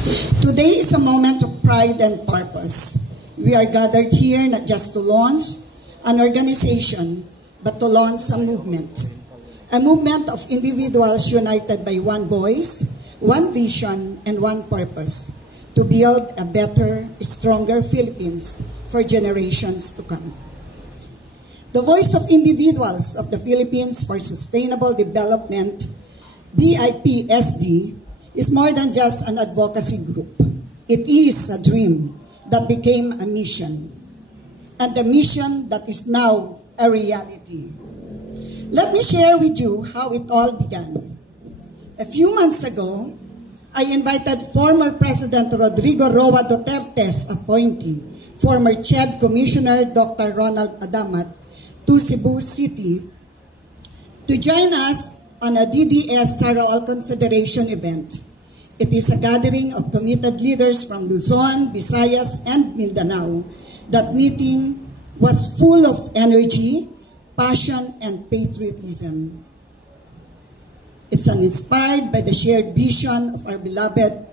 Today is a moment of pride and purpose. We are gathered here not just to launch an organization, but to launch a movement. A movement of individuals united by one voice, one vision, and one purpose, to build a better, stronger Philippines for generations to come. The Voice of Individuals of the Philippines for Sustainable Development, BIPSD, is more than just an advocacy group. It is a dream that became a mission, and the mission that is now a reality. Let me share with you how it all began. A few months ago, I invited former President Rodrigo Roa Duterte's appointee, former CHED Commissioner Dr. Ronald Adamat, to Cebu City to join us on a DDS Sara All Confederation event. It is a gathering of committed leaders from Luzon, Visayas, and Mindanao. That meeting was full of energy, passion, and patriotism. It's inspired by the shared vision of our beloved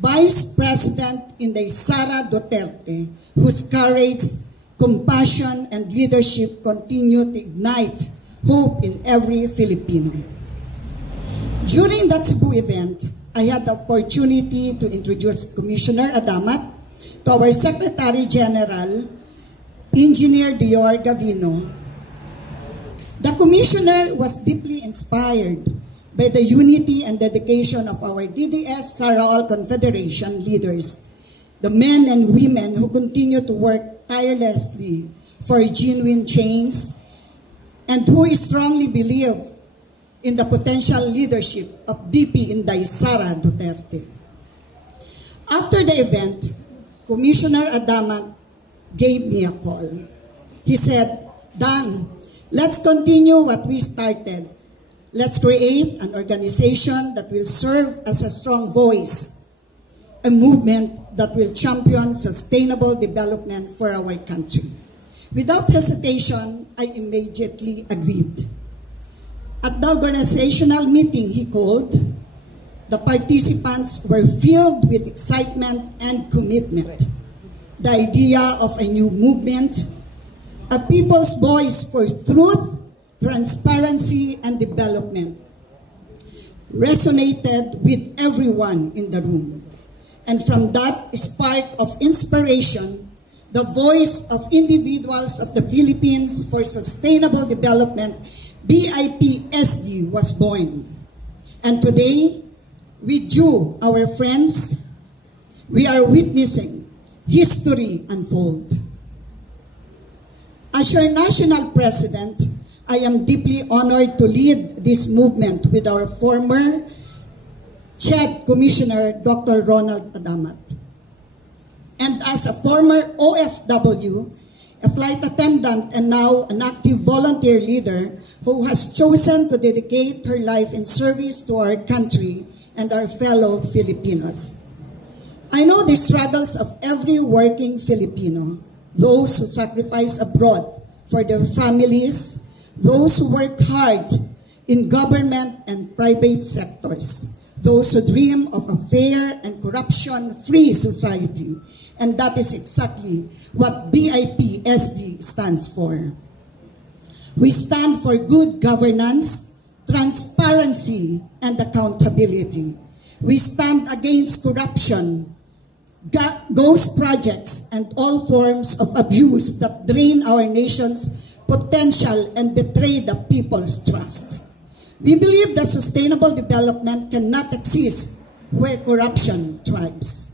Vice President Inday Sara Duterte, whose courage, compassion, and leadership continue to ignite hope in every Filipino. During that Cebu event, I had the opportunity to introduce Commissioner Adamat to our Secretary General, Engineer Dior Gavino. The Commissioner was deeply inspired by the unity and dedication of our DDS Sara All Confederation leaders, the men and women who continue to work tirelessly for genuine change and who strongly believe in the potential leadership of BP Inday Sara Duterte. After the event, Commissioner Adamat gave me a call. He said, "Dan, let's continue what we started. Let's create an organization that will serve as a strong voice, a movement that will champion sustainable development for our country." Without hesitation, I immediately agreed. At the organizational meeting he called, the participants were filled with excitement and commitment. The idea of a new movement, a people's voice for truth, transparency, and development, resonated with everyone in the room. And from that spark of inspiration, the Voice of Individuals of the Philippines for Sustainable Development, BIPSD, was born. And today, with you, our friends, we are witnessing history unfold. As your national president, I am deeply honored to lead this movement with our former CHED Commissioner, Dr. Ronald Adamat. And as a former OFW, a flight attendant, and now an active volunteer leader who has chosen to dedicate her life in service to our country and our fellow Filipinos. I know the struggles of every working Filipino, those who sacrifice abroad for their families, those who work hard in government and private sectors, those who dream of a fair and corruption-free society. And that is exactly what BIPSD stands for. We stand for good governance, transparency, and accountability. We stand against corruption, ghost projects, and all forms of abuse that drain our nation's potential and betray the people's trust. We believe that sustainable development cannot exist where corruption thrives.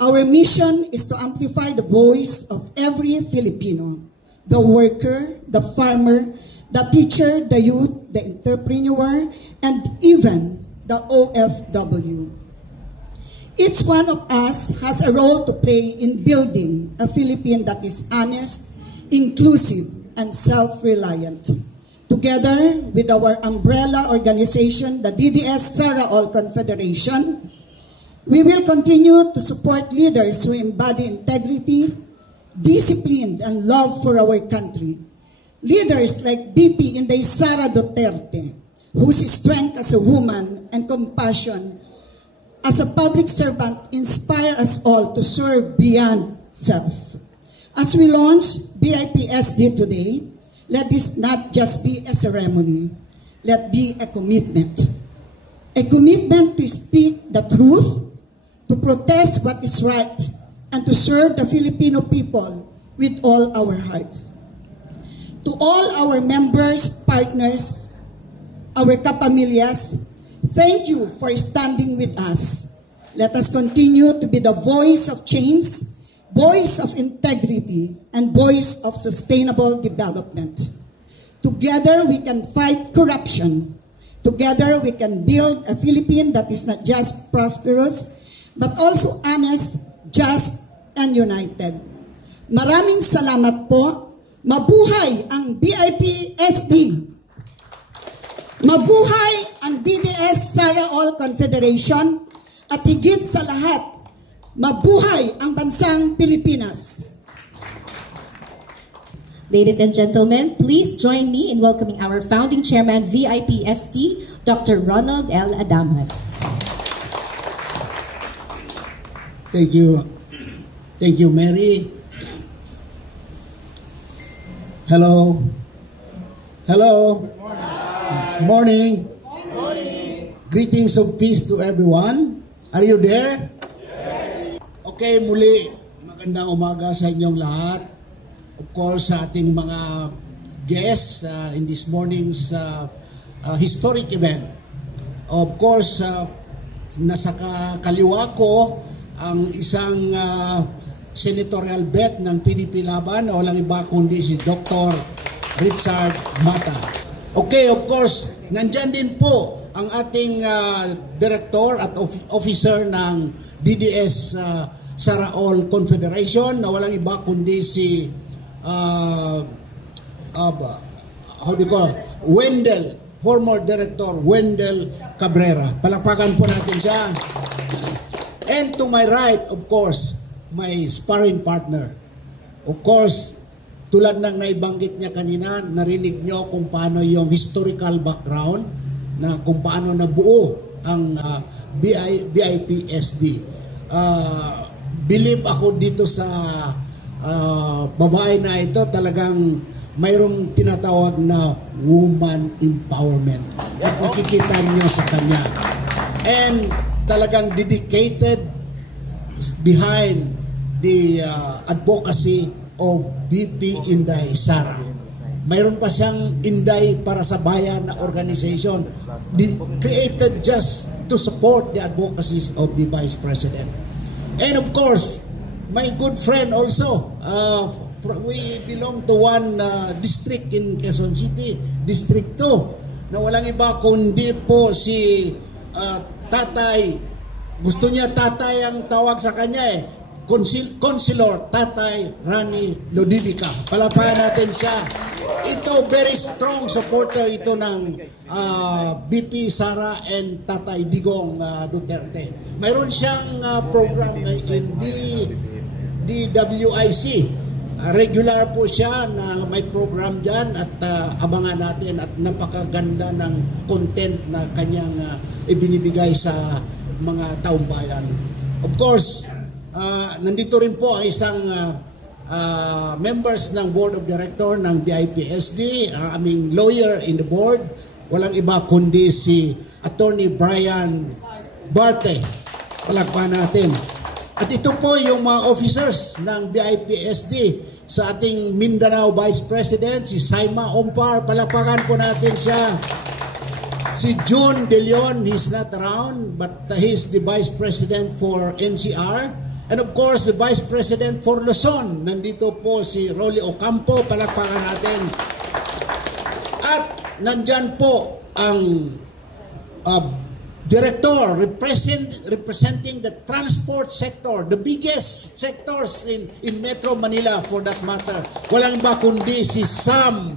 Our mission is to amplify the voice of every Filipino, the worker, the farmer, the teacher, the youth, the entrepreneur, and even the OFW. Each one of us has a role to play in building a Philippine that is honest, inclusive, and self-reliant. Together with our umbrella organization, the DDS Sara All Confederation, we will continue to support leaders who embody integrity, discipline, and love for our country. Leaders like BP Inday Sara Duterte, whose strength as a woman and compassion as a public servant, inspire us all to serve beyond self. As we launch BIPSD today, let this not just be a ceremony, let be a commitment. A commitment to speak the truth, to protest what is right, and to serve the Filipino people with all our hearts. To all our members, partners, our kapamilyas, thank you for standing with us. Let us continue to be the voice of change, voice of integrity, and voice of sustainable development. Together we can fight corruption. Together we can build a Philippine that is not just prosperous, but also honest, just, and united. Maraming salamat po. Mabuhay ang BIPSD. Mabuhay ang BDS Sara All Confederation. At higit sa lahat, mabuhay ang bansang Pilipinas. Ladies and gentlemen, please join me in welcoming our founding chairman, VIPSD, Dr. Ronald L. Adamat. Thank you. Thank you, Mary. Hello. Hello. Morning. Morning. Greetings of peace to everyone. Are you there? Yes. Okay, muli, magandang umaga sa inyong lahat. Of course, sa ating mga guests in this morning's historic event. Of course, nasa kaliwa ko ang isang senatorial bet ng PDP Laban na walang iba kundi si Dr. Richard Mata. Okay, of course, nandyan din po ang ating director at officer ng DDS Sara All Confederation na walang iba kundi si Wendell, former director Wendell Cabrera. Palakpakan po natin siya. And to my right, of course, my sparring partner. Of course, tulad ng naibanggit niya kanina, narinig niyo kung paano yung historical background na kung paano nabuo ang BIPSD. Believe ako dito sa babae na ito, talagang mayroong tinatawag na woman empowerment. At nakikita niyo sa kanya. And talagang dedicated behind the advocacy of BP Inday Sara. Mayroon pa siyang Inday para sa Bayan na organization created just to support the advocacies of the Vice President. And of course, my good friend also, we belong to one district in Quezon City, District 2, na walang iba kundi po si Tatay, gusto niya Tatay ang tawag sa kanya Consilor Tatay Rani Lodivica. Palapayan natin siya. Ito, very strong supporter ito ng BP Sara and Tatay Digong Duterte. Mayroon siyang program in DWIC. Regular po siya na may program dyan at abangan natin at napakaganda ng content na kanyang ibinibigay sa mga taong bayan. Of course, nandito rin po ang isang members ng Board of Director ng BIPSD, aming lawyer in the board, walang iba kundi si Attorney Brian Barte. Palakpakan natin. At ito po yung mga officers ng BIPSD sa ating Mindanao Vice President, si Saima Ompar. Palakpakan po natin siya. Si June De Leon, he's not around, but he's the Vice President for NCR. And of course, the Vice President for Luzon. Nandito po si Rolly Ocampo. Palakpakan natin. At nandyan po ang Director representing the transport sector, the biggest sectors in Metro Manila for that matter. Walang iba kundi si Sam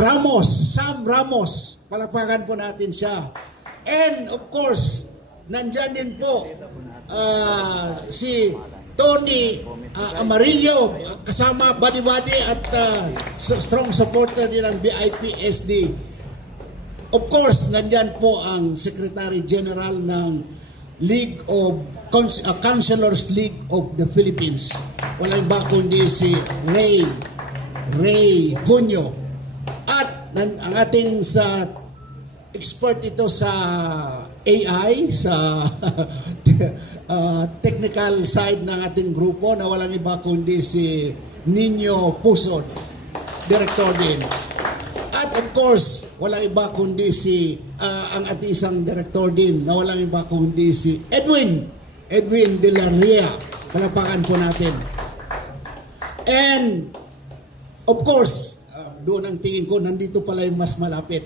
Ramos. Palakpakan po natin siya. And of course, nandyan din po si Tony Amarillo, kasama body-body at strong supporter din ng BIPSD. Of course, nandyan po ang Secretary General ng Councilors League of the Philippines. Walang iba kundi si Ray Junio. At ang ating expert ito sa AI, sa technical side ng ating grupo, na walang iba kundi si Nino Pusod, Director din. At of course, walang iba kundi ang ating isang director din na walang iba kundi si Edwin de la Ria. Palapakan po natin. And of course, doon ang tingin ko, nandito pala yung mas malapit.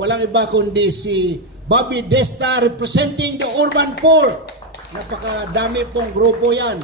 Walang iba kundi si Bobby Desta representing the Urban Poor. Napakadami pong grupo yan.